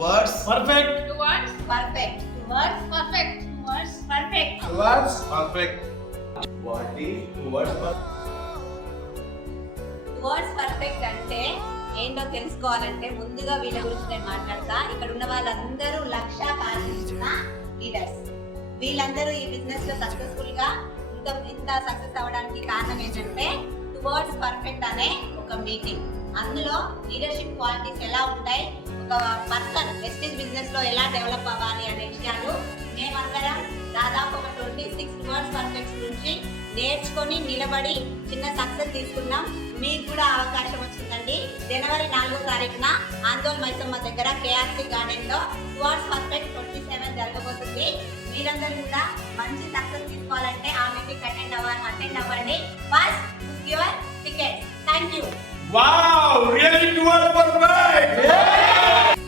towards perfect, towards perfect, towards perfect towards perfect towards perfect. What is towards perfect? Towards perfect అంటే ఏంటో తెలుసుకోవాలంటే ముందుగా వీళ్ళ గురించి నేను మాట్లాడతా. ఇక్కడ ఉన్న వాళ్ళందరూ లక్ష్య సాధించిన లీడర్స్. వీళ్ళందరూ ఈ బిజినెస్ లో సక్సెస్ఫుల్ గా ఇంత సక్సెస్ అవ్వడానికి కారణం ఏంటంటే టువర్డ్స్ పర్ఫెక్ట్ అనే ఒక మీటింగ్. అందులో లీడర్షిప్ క్వాలిటీస్ ఎలా ఉంటాయి, ఒక పర్సన్ వెస్టేజ్ బిజినెస్ లో ఎలా డెవలప్ అవ్వాలి అనే విషయాలు మేమందరం దాదాపు ఒక 26 టువర్డ్స్ పర్ఫెక్ట్స్ గురించి నేర్చుకొని నిలబడి చిన్న సక్సెస్ తీసుకున్నాం. మీకు కూడా అవకాశం వచ్చిందండి. జనవరి 4వ తారీఖున ఆందోళన మైసమ్మ దగ్గర కేఆర్సీ గార్డెన్ లో టువర్డ్స్ పర్ఫెక్ట్ 27 జరగబోతుంది. మీరందరూ కూడా మంచి సక్సెస్ తీసుకోవాలంటే ఆ మీటింగ్ అటెండ్ అవ్వండి. First book your ticket. Thank you. wow, really towards perfect.